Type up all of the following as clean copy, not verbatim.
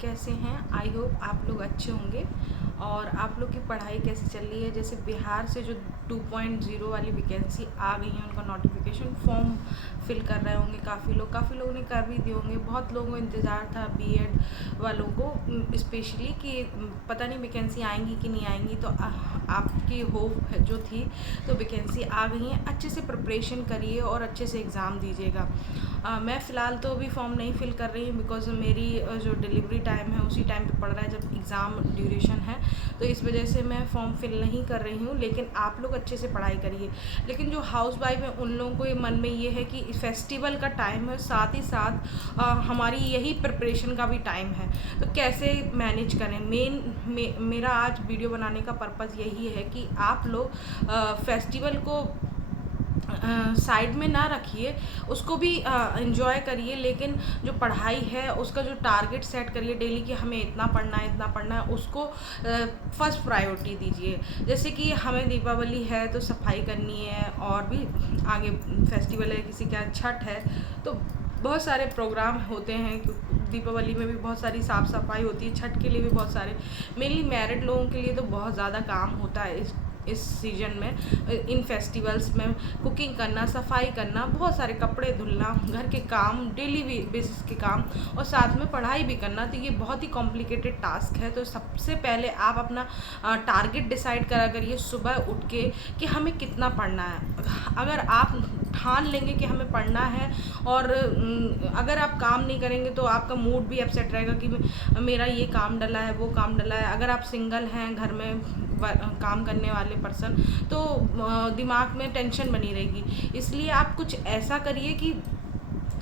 कैसे हैं? I hope आप लोग अच्छे होंगे। और आप लोग की पढ़ाई कैसी चल रही है? जैसे बिहार से जो 2.0 वाली वैकेंसी आ गई है, उनका नोटिफिकेशन फॉर्म फिल कर रहे होंगे काफ़ी लोगों ने कर भी दिए होंगे। बहुत लोगों को इंतज़ार था बीएड वालों को स्पेशली कि पता नहीं वैकेंसी आएंगी कि नहीं आएंगी। तो आपकी होप जो थी तो वैकेंसी आ गई है। अच्छे से प्रिपरेशन करिए और अच्छे से एग्ज़ाम दीजिएगा। मैं फ़िलहाल तो अभी फॉर्म नहीं फिल कर रही हूँ बिकॉज़ मेरी जो डिलीवरी टाइम है उसी टाइम पे पड़ रहा है जब एग्ज़ाम ड्यूरेशन है, तो इस वजह से मैं फॉर्म फिल नहीं कर रही हूँ। लेकिन आप लोग अच्छे से पढ़ाई करिए। लेकिन जो हाउस वाइफ है उन लोगों को ये मन में ये है कि फेस्टिवल का टाइम है, साथ ही साथ हमारी यही प्रिपरेशन का भी टाइम है, तो कैसे मैनेज करें। मेरा आज वीडियो बनाने का पर्पज़ यही है कि आप लोग फेस्टिवल को साइड में ना रखिए, उसको भी एंजॉय करिए। लेकिन जो पढ़ाई है उसका जो टारगेट सेट करिए डेली कि हमें इतना पढ़ना है, उसको फर्स्ट प्रायोरिटी दीजिए। जैसे कि हमें दीपावली है तो सफाई करनी है, और भी आगे फेस्टिवल है, किसी का छठ है, तो बहुत सारे प्रोग्राम होते हैं। दीपावली में भी बहुत सारी साफ़ सफाई होती है, छठ के लिए भी बहुत सारे, मेनली मैरिड लोगों के लिए तो बहुत ज़्यादा काम होता है इस सीज़न में, इन फेस्टिवल्स में कुकिंग करना, सफाई करना, बहुत सारे कपड़े धुलना, घर के काम, डेली बेसिस के काम, और साथ में पढ़ाई भी करना। तो ये बहुत ही कॉम्प्लिकेटेड टास्क है। तो सबसे पहले आप अपना टारगेट डिसाइड करा करिए सुबह उठ के कि हमें कितना पढ़ना है। अगर आप ठान लेंगे कि हमें पढ़ना है, और अगर आप काम नहीं करेंगे तो आपका मूड भी अपसेट रहेगा कि मेरा ये काम डला है, वो काम डला है। अगर आप सिंगल हैं, घर में काम करने वाले पर्सन, तो दिमाग में टेंशन बनी रहेगी। इसलिए आप कुछ ऐसा करिए कि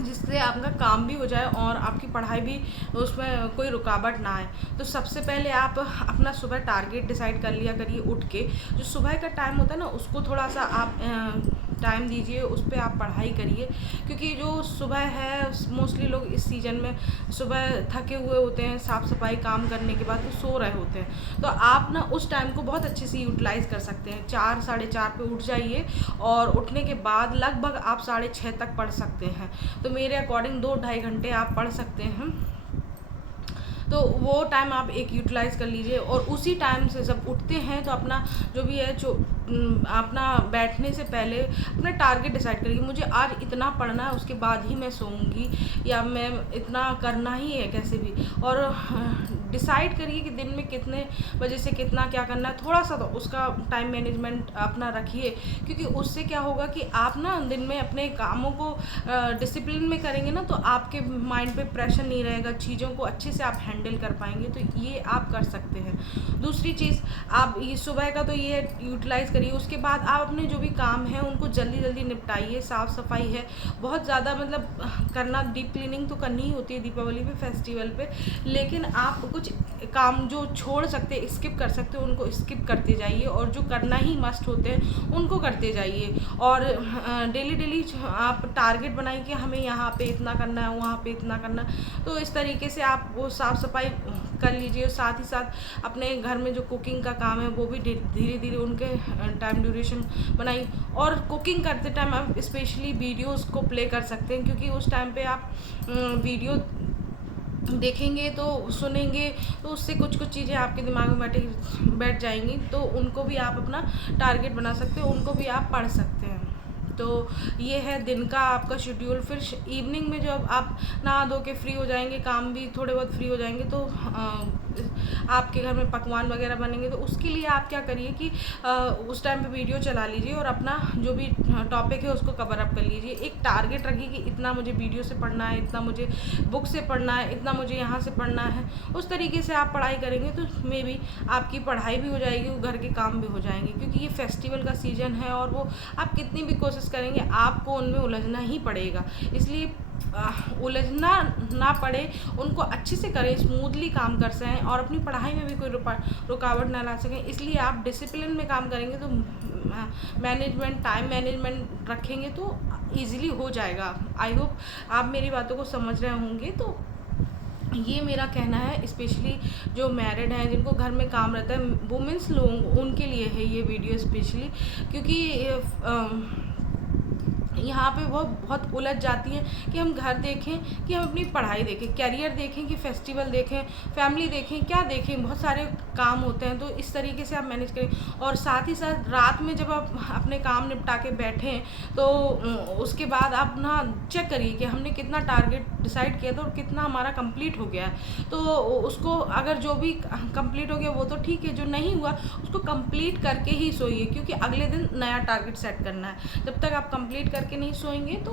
जिससे आपका काम भी हो जाए और आपकी पढ़ाई भी, उसमें कोई रुकावट ना आए। तो सबसे पहले आप अपना सुबह टारगेट डिसाइड कर लिया करिए उठ के। जो सुबह का टाइम होता है ना, उसको थोड़ा सा आप टाइम दीजिए, उस पर आप पढ़ाई करिए। क्योंकि जो सुबह है, मोस्टली लोग इस सीज़न में सुबह थके हुए होते हैं, साफ़ सफाई काम करने के बाद तो सो रहे होते हैं। तो आप ना उस टाइम को बहुत अच्छे से यूटिलाइज़ कर सकते हैं। 4 साढ़े 4 पे उठ जाइए, और उठने के बाद लगभग आप 6:30 तक पढ़ सकते हैं। तो मेरे अकॉर्डिंग 2 ढाई घंटे आप पढ़ सकते हैं। तो वो टाइम आप एक यूटिलाइज़ कर लीजिए। और उसी टाइम से जब उठते हैं तो अपना जो भी है, जो अपना बैठने से पहले अपना टारगेट डिसाइड करिए, मुझे आज इतना पढ़ना है, उसके बाद ही मैं सोऊंगी, या मैं इतना करना ही है कैसे भी। और डिसाइड करिए कि दिन में कितने बजे से कितना क्या करना है। थोड़ा सा तो उसका टाइम मैनेजमेंट अपना रखिए, क्योंकि उससे क्या होगा कि आप ना दिन में अपने कामों को डिसिप्लिन में करेंगे ना, तो आपके माइंड पे प्रेशर नहीं रहेगा, चीज़ों को अच्छे से आप हैंडल कर पाएंगे। तो ये आप कर सकते हैं। दूसरी चीज़, आप ये सुबह का तो ये यूटिलाइज़ करिए। उसके बाद आप अपने जो भी काम हैं उनको जल्दी जल्दी निपटाइए। साफ़ सफाई है बहुत ज़्यादा, मतलब करना, डीप क्लीनिंग तो करनी ही होती है दीपावली पे, फेस्टिवल पे। लेकिन आप कुछ काम जो छोड़ सकते, स्किप कर सकते हो, उनको स्किप करते जाइए, और जो करना ही मस्ट होते हैं उनको करते जाइए। और डेली डेली आप टारगेट बनाइए कि हमें यहाँ पे इतना करना है, वहाँ पे इतना करना है। तो इस तरीके से आप वो साफ़ सफाई कर लीजिए। साथ ही साथ अपने घर में जो कुकिंग का काम है वो भी धीरे धीरे उनके टाइम ड्यूरेशन बनाइए। और कुकिंग करते टाइम आप स्पेशली वीडियोस को प्ले कर सकते हैं, क्योंकि उस टाइम पे आप वीडियो देखेंगे तो सुनेंगे, तो उससे कुछ कुछ चीज़ें आपके दिमाग में बैठ जाएंगी। तो उनको भी आप अपना टारगेट बना सकते हो, उनको भी आप पढ़ सकते हैं। तो ये है दिन का आपका शेड्यूल। फिर इवनिंग में जब आप नहा धो के फ्री हो जाएंगे, काम भी थोड़े बहुत फ्री हो जाएंगे, तो आपके घर में पकवान वगैरह बनेंगे। तो उसके लिए आप क्या करिए कि उस टाइम पे वीडियो चला लीजिए, और अपना जो भी टॉपिक है उसको कवर अप कर लीजिए। एक टारगेट रखिए कि इतना मुझे वीडियो से पढ़ना है, इतना मुझे बुक से पढ़ना है, इतना मुझे यहाँ से पढ़ना है। उस तरीके से आप पढ़ाई करेंगे तो मे बी आपकी पढ़ाई भी हो जाएगी, घर के काम भी हो जाएंगे। क्योंकि ये फेस्टिवल का सीज़न है, और वो आप कितनी भी कोशिश करेंगे आपको उनमें उलझना ही पड़ेगा। इसलिए उलझना ना पड़े, उनको अच्छे से करें, स्मूथली काम कर सकें, और अपनी पढ़ाई में भी कोई रुकावट ना ला सकें। इसलिए आप डिसिप्लिन में काम करेंगे तो मैनेजमेंट, टाइम मैनेजमेंट रखेंगे तो ईज़िली हो जाएगा। आई होप आप मेरी बातों को समझ रहे होंगे। तो ये मेरा कहना है, स्पेशली जो मैरिड हैं, जिनको घर में काम रहता है, वुमेंस लोग, उनके लिए है ये वीडियो स्पेशली। क्योंकि यहाँ पे वो बहुत उलझ जाती हैं कि हम घर देखें कि हम अपनी पढ़ाई देखें, करियर देखें कि फेस्टिवल देखें, फैमिली देखें, क्या देखें, बहुत सारे काम होते हैं। तो इस तरीके से आप मैनेज करें। और साथ ही साथ रात में जब आप अपने काम निपटा के बैठें तो उसके बाद आप ना चेक करिए कि हमने कितना टारगेट डिसाइड किया था और कितना हमारा कंप्लीट हो गया है। तो उसको अगर जो भी कंप्लीट हो गया वो तो ठीक है, जो नहीं हुआ उसको कंप्लीट करके ही सोइए, क्योंकि अगले दिन नया टारगेट सेट करना है। जब तक आप कंप्लीट करके नहीं सोएंगे तो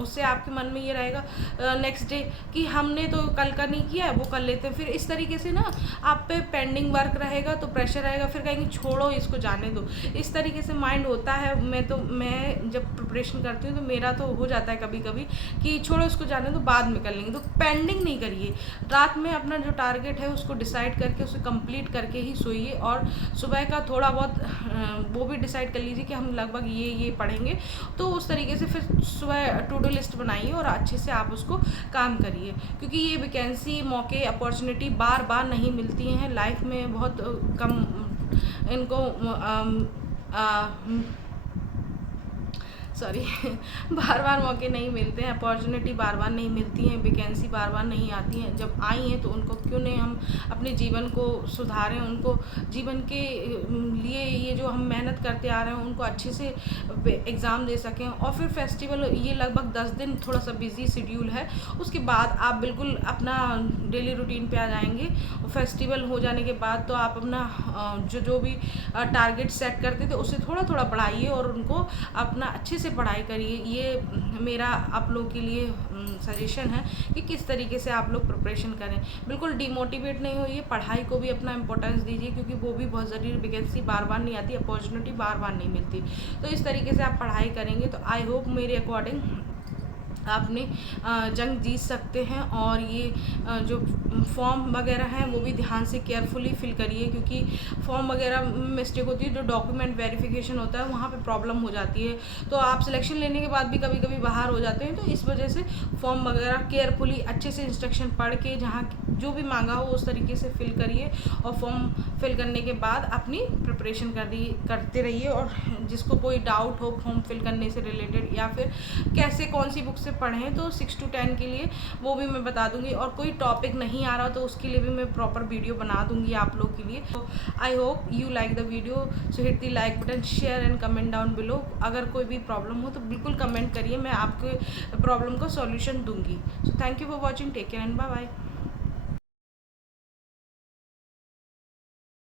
उससे आपके मन में ये रहेगा नेक्स्ट डे कि हमने तो कल का नहीं किया है, वो कर लेते हैं। फिर इस तरीके से ना आप पे पेंडिंग वर्क रहेगा तो प्रेशर रहेगा, फिर कहेंगे छोड़ो इसको, जाने दो। इस तरीके से माइंड होता है। मैं जब प्रिपरेशन करती हूँ तो मेरा तो हो जाता है कभी कभी कि छोड़ो इसको, जाने दो, बाद में कर लेंगे। तो पेंडिंग नहीं करिए, रात में अपना जो टारगेट है उसको डिसाइड करके उसे कंप्लीट करके ही सोइए। और सुबह का थोड़ा बहुत वो भी डिसाइड कर लीजिए कि हम लगभग ये पढ़ेंगे। तो उस तरीके से फिर सुबह टू डू लिस्ट बनाइए और अच्छे से आप उसको काम करिए, क्योंकि ये वैकेंसी, मौके, अपॉर्चुनिटी बार बार नहीं मिलती हैं लाइफ में। बहुत कम इनको सॉरी बार बार मौके नहीं मिलते हैं, अपॉर्चुनिटी बार बार नहीं मिलती हैं, वैकेंसी बार बार नहीं आती हैं। जब आई हैं तो उनको क्यों नहीं हम अपने जीवन को सुधारें, उनको जीवन के लिए ये जो हम मेहनत करते आ रहे हैं उनको अच्छे से एग्ज़ाम दे सकें। और फिर फेस्टिवल, ये लगभग 10 दिन थोड़ा सा बिजी शेड्यूल है, उसके बाद आप बिल्कुल अपना डेली रूटीन पे आ जाएंगे। फेस्टिवल हो जाने के बाद तो आप अपना जो भी टारगेट सेट करते थे उससे थोड़ा थोड़ा बढ़ाइए और उनको अपना अच्छे से पढ़ाई करिए। ये मेरा आप लोग के लिए सजेशन है कि किस तरीके से आप लोग प्रिपरेशन करें। बिल्कुल डिमोटिवेट नहीं होइए, पढ़ाई को भी अपना इम्पोर्टेंस दीजिए, क्योंकि वो भी बहुत ज़रूरी। वैकेंसी बार बार नहीं आती, अपॉर्चुनिटी बार बार नहीं मिलती। तो इस तरीके से आप पढ़ाई करेंगे तो आई होप मेरे अकॉर्डिंग आपने जंग जीत सकते हैं। और ये जो फॉर्म वगैरह हैं वो भी ध्यान से केयरफुली फिल करिए, क्योंकि फॉर्म वगैरह मिस्टेक होती है, जो डॉक्यूमेंट वेरिफिकेशन होता है वहाँ पे प्रॉब्लम हो जाती है। तो आप सिलेक्शन लेने के बाद भी कभी कभी बाहर हो जाते हैं। तो इस वजह से फॉर्म वगैरह केयरफुली अच्छे से इंस्ट्रक्शन पढ़ के जहाँ जो भी मांगा हो उस तरीके से फिल करिए। और फॉर्म फिल करने के बाद अपनी प्रिपरेशन करते रहिए। और जिसको कोई डाउट हो फॉर्म फिल करने से रिलेटेड या फिर कैसे कौन सी बुक से पढ़ें, तो 6 to 10 के लिए वो भी मैं बता दूंगी। और कोई टॉपिक नहीं आ रहा तो उसके लिए भी मैं प्रॉपर वीडियो बना दूंगी आप लोग के लिए। तो I hope you like the video, so hit the like button, share and comment down below. अगर कोई भी प्रॉब्लम हो तो बिल्कुल कमेंट करिए, मैं आपके प्रॉब्लम का सॉल्यूशन दूंगी। So thank you for watching, take care and bye bye.